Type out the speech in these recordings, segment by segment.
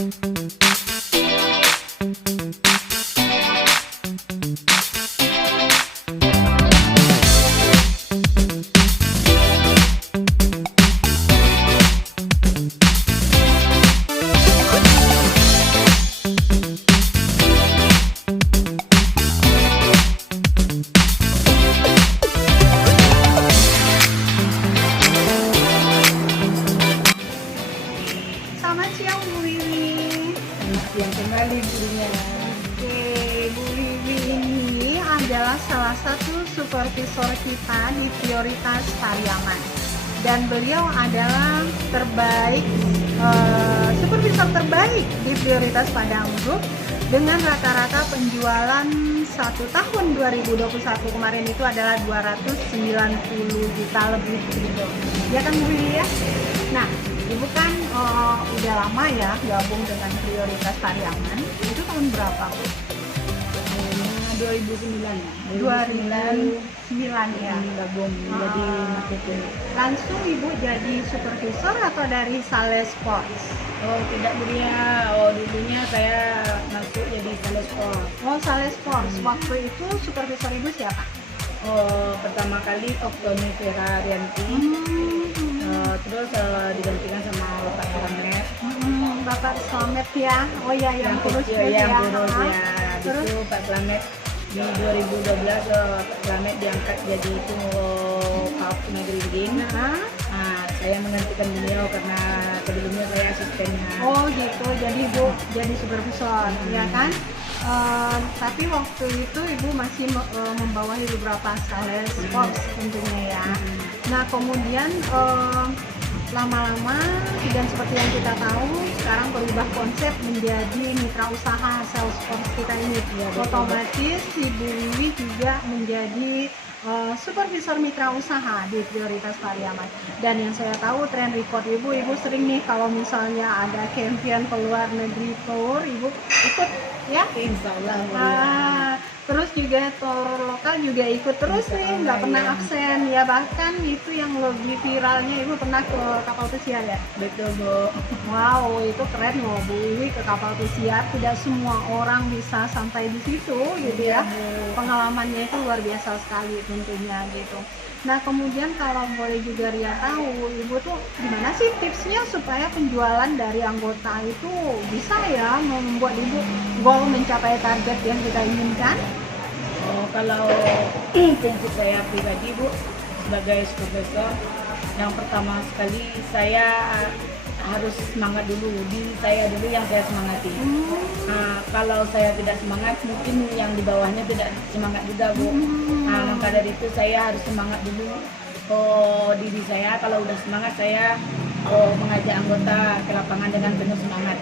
Selamat siang Bu Wiwi. Yang kembali gurunya. Oke, Bu Wiwi ini adalah salah satu supervisor kita di Prioritas Pariaman. Dan beliau adalah supervisor terbaik di Prioritas Padang Group dengan rata-rata penjualan 1 tahun 2021 kemarin itu adalah 290 juta lebih gitu. Ya kan Bu Wiwi ya? Nah, Ibu kan udah lama ya gabung dengan Prioritas Pariaman. Itu tahun berapa Bu? 2009 ya. 2009 ya. Gabung jadi marketing. Langsung Ibu jadi supervisor atau dari Sales Sports? Oh tidak Buria. Oh dulunya saya masuk jadi sales force. Oh, Sales Sports. Waktu itu supervisor Ibu siapa? Oh pertama kali Oktoni Vera Rianti. Terus digantikan sama Bapak Slamet. Bapak Slamet ya. Oh ya, yang kurus kecil, yang ya. kurus ya. Terus Itu Pak Slamet di 2012 Pak Slamet diangkat jadi itu Pak Negeri Gin. Nah, saya menggantikan beliau karena sebelumnya saya asistennya. Oh gitu, jadi Ibu jadi supervisor, ya kan? Tapi waktu itu Ibu masih membawahi beberapa sales sports tentunya ya. Nah kemudian lama-lama dan seperti yang kita tahu sekarang berubah konsep menjadi mitra usaha sales sports kita ini. Ya, otomatis Ibu Wiwi juga menjadi supervisor mitra usaha di Prioritas Pariaman. Dan yang saya tahu tren record Ibu sering nih kalau misalnya ada campaign keluar negeri tour, Ibu ikut ya? Insya Allah. Terus juga tour lokal juga ikut terus nih, nggak pernah iya. absen ya. Bahkan itu yang lebih viralnya Ibu pernah ke kapal pesiar ya? Betul Bu. Wow, itu keren loh Bu Wiwi ke kapal pesiar. Tidak semua orang bisa sampai di situ gitu ya. Pengalamannya itu luar biasa sekali tentunya gitu. Nah kemudian kalau boleh juga Ria tahu, Ibu tuh gimana sih tipsnya supaya penjualan dari anggota itu bisa ya membuat Ibu goal mencapai target yang kita inginkan? Oh, kalau prinsip saya pribadi Bu, sebagai supervisor, yang pertama sekali saya harus semangat dulu, diri saya dulu yang saya semangati. Nah, kalau saya tidak semangat, mungkin yang di bawahnya tidak semangat juga Bu. Nah, maka dari itu saya harus semangat dulu diri saya. Kalau udah semangat saya mengajak anggota ke lapangan dengan penuh semangat.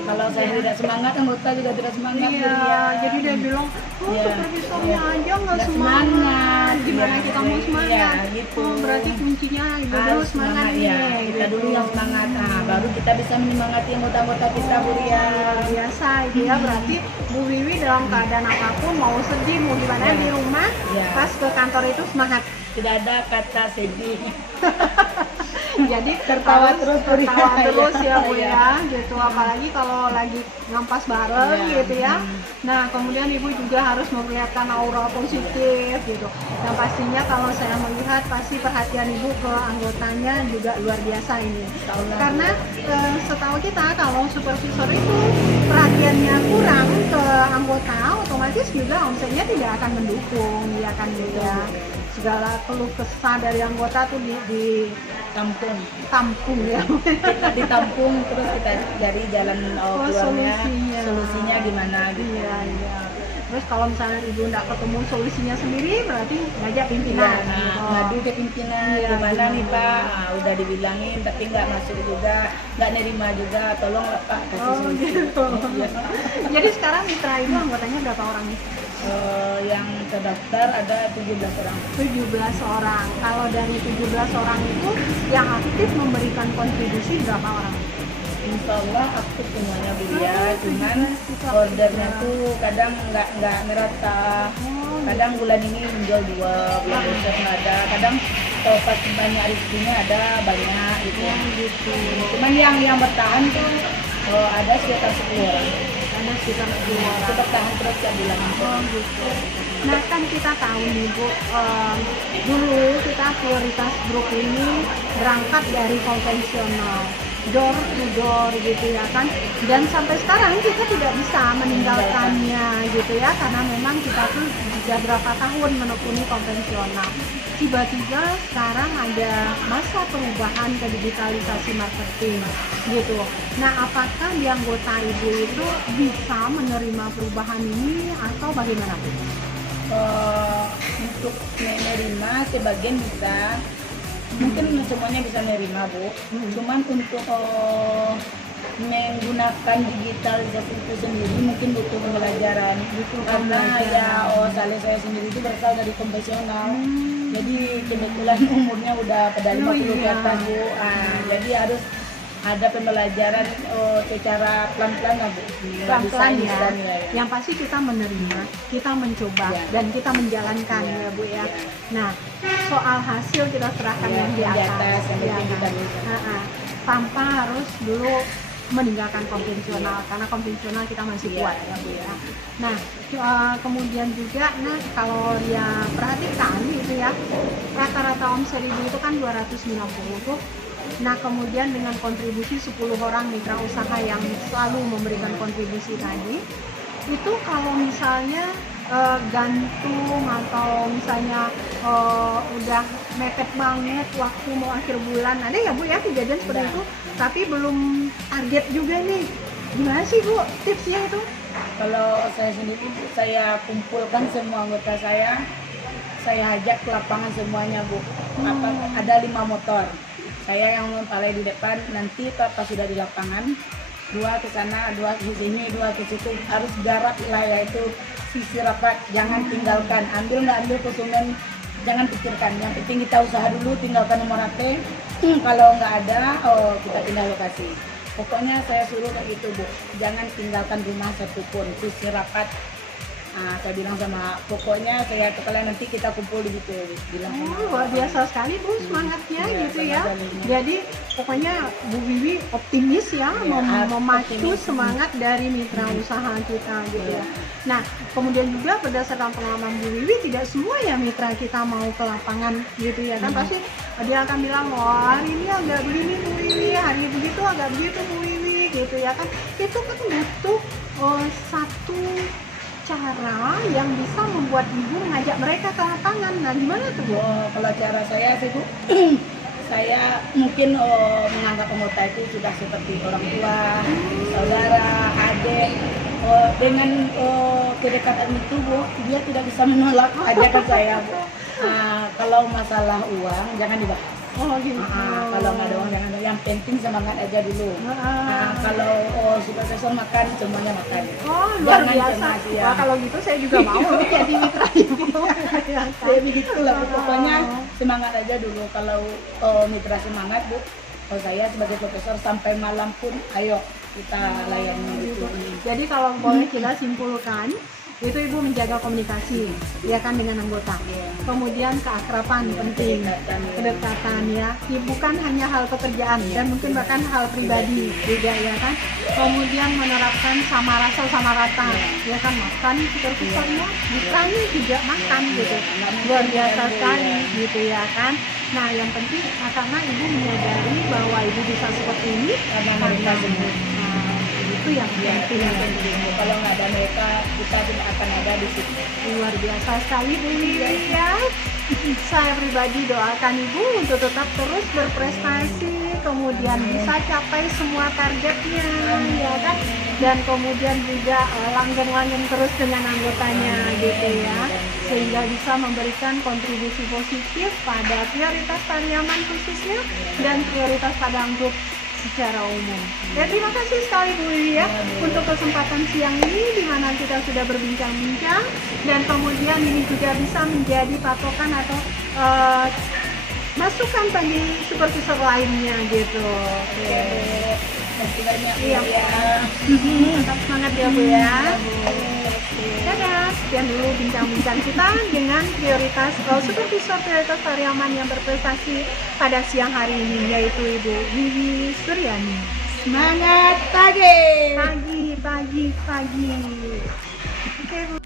Kalau saya tidak semangat, anggota juga tidak semangat. Iya, jadi dia bilang, supervisornya aja nggak semangat. Gimana kita mau semangat? Iya, gitu. Berarti kuncinya Ibu dulu Harus semangat ya. nih. Kita gitu. dulu yang semangat. Nah, baru kita bisa menyemangati anggota-anggota kita Bu Ria. Biasa itu ya, berarti Bu Wiwi dalam keadaan apapun, mau sedih, mau gimana Ya. di rumah, Ya. pas ke kantor itu semangat. Tidak ada kata sedih. Jadi Tertawa terus, Bu Ria. tertawa terus ya Bu Iya. ya, gitu. Apalagi kalau lagi ngampas bareng Iya. gitu ya. Nah kemudian Ibu juga harus memperlihatkan aura positif gitu. Dan pastinya kalau saya melihat pasti perhatian Ibu ke anggotanya juga luar biasa ini. Karena setahu kita kalau supervisor itu perhatiannya kurang ke anggota, otomatis juga omsetnya tidak akan mendukung, ya kan gitu ya. Segala keluh kesah dari anggota tuh ditampung ya. Kita ditampung, terus kita cari jalan keluarnya, solusinya gimana gitu. Iya. Terus kalau misalnya Ibu nggak ketemu solusinya sendiri, berarti ngajak pimpinan. Ngadu ke pimpinan, Iya, gimana nih gimana? Pak? Nah, udah dibilangin tapi nggak masuk juga, nggak nerima juga. Tolong Pak kasih Oh solusi. gitu. Iya. Jadi sekarang mitra Ibu anggotanya berapa orang nih? Yang terdaftar ada 17 orang. 17 orang. Kalau dari 17 orang itu yang aktif memberikan kontribusi berapa orang? Insya Allah aktif semuanya Bu Ria, cuman ordernya tuh kadang nggak merata. Kadang bulan ini menjual 2, bulan besok nggak ada. Kadang kalau pas banyak rezekinya ada banyak gitu. Gitu. Cuman yang bertahan tuh ada sekitar 10 orang. Ada sekitar 10 orang. Kita bertahan terus tiap bulan. Oh gitu. Nah kan kita tahu nih Bu, dulu kita prioritas grup ini berangkat dari konvensional, door to door gitu ya kan, dan sampai sekarang kita tidak bisa meninggalkannya gitu ya, karena memang kita tuh sudah berapa tahun menekuni konvensional. Tiba-tiba sekarang ada masa perubahan ke digitalisasi marketing gitu. Nah apakah di anggota Ibu itu bisa menerima perubahan ini atau bagaimana Bu? Untuk menerima sebagian bisa, mungkin semuanya bisa menerima Bu. Cuman untuk menggunakan digitalisasi itu sendiri mungkin butuh pembelajaran. Karena ya saya sendiri itu berasal dari konvensional. Jadi kebetulan umurnya udah pada 50 ke atas Bu. Jadi harus ada pembelajaran secara pelan-pelan lah Bu. Pelan-pelan ya. Yang pasti kita menerima, kita mencoba dan kita menjalankan ya Bu ya. Nah, soal hasil kita serahkan yang di atas ya kan. Tanpa harus dulu meninggalkan konvensional, karena konvensional kita masih kuat ya Bu ya. Nah kemudian juga, kalau dia perhatikan gitu ya, rata-rata omset Ibu itu kan 290 tuh. Nah kemudian dengan kontribusi 10 orang mitra usaha yang selalu memberikan kontribusi tadi, itu kalau misalnya gantung atau misalnya udah mepet banget waktu mau akhir bulan, ada ya Bu ya kejadian seperti itu, tapi belum target juga nih, gimana sih Bu tipsnya itu? Kalau saya sendiri, saya kumpulkan semua anggota saya ajak ke lapangan semuanya Bu. Ada 5 motor, saya yang paling di depan, nanti pas sudah di lapangan 2 ke sana, 2 ke sini, 2 ke situ, harus garap lah, yaitu sisi rapat, jangan tinggalkan, ambil nggak ambil konsumen, jangan pikirkan, yang penting kita usaha dulu, tinggalkan nomor HP, kalau nggak ada, kita pindah lokasi. Pokoknya saya suruh kayak gitu Bu, jangan tinggalkan rumah satupun, sisi rapat. Saya bilang sama, pokoknya saya ke kalian nanti kita kumpul di situ, bilang luar biasa sekali Bu semangatnya gitu ya. Jadi pokoknya Bu Wiwi optimis ya, memacu semangat dari mitra usaha kita gitu ya. Nah kemudian juga berdasarkan pengalaman Bu Wiwi, tidak semua ya mitra kita mau ke lapangan gitu ya kan, pasti dia akan bilang, hari ini agak begini Bu Wiwi, hari begitu agak begitu Bu Wiwi gitu ya kan. Itu kan butuh satu cara yang bisa membuat Ibu mengajak mereka ke lapangan. Nah gimana tuh Bu? Kalau cara saya sih Bu, saya mungkin menganggap anggota itu sudah seperti orang tua, saudara, adik. Dengan kedekatan itu Bu, dia tidak bisa menolak ajakan saya Bu. Kalau masalah uang jangan dibahas. Gitu. Kalau nggak ada uang jangan, yang penting semangat aja dulu. Kalau supervisor makan, semuanya makan. Luar biasa. Wah, kalau gitu saya juga mau jadi mitra Ibu. Saya begitu lah, pokoknya semangat aja dulu. Kalau mitra semangat Bu, saya sebagai profesor sampai malam pun ayo kita layani gitu. Jadi kalau boleh kita simpulkan, itu Ibu menjaga komunikasi ya kan dengan anggota, kemudian keakraban penting, kedekatan ya, bukan hanya hal pekerjaan dan mungkin bahkan hal pribadi juga ya kan, kemudian menerapkan sama rasa sama rata ya kan, makan supervisornya mitranya juga makan gitu, luar biasa sekali gitu ya kan. Nah yang penting karena Ibu menyadari bahwa Ibu bisa seperti ini karena itu yang penting. Kalau nggak ada mereka, kita tidak akan ada di situ. Luar biasa sekali Bu Wiwi ya. Saya pribadi doakan Ibu untuk tetap terus berprestasi, kemudian bisa capai semua targetnya ya kan, dan kemudian juga langgeng-langgeng terus dengan anggotanya gitu ya, sehingga bisa memberikan kontribusi positif pada prioritas Pariaman khususnya dan prioritas Padang Group secara umum. Ya terima kasih sekali Bu Wiwi ya untuk kesempatan siang ini di mana kita sudah berbincang-bincang, dan kemudian ini juga bisa menjadi patokan atau masukan bagi supervisor lainnya gitu. Terima banyak iya. Tetap semangat ya Bu ya. Dadah, sekian dulu bincang-bincang kita dengan supervisor prioritas Pariaman yang berprestasi pada siang hari ini, yaitu Ibu Wiwi Suryani. Semangat pagi! lagi. Oke Bu.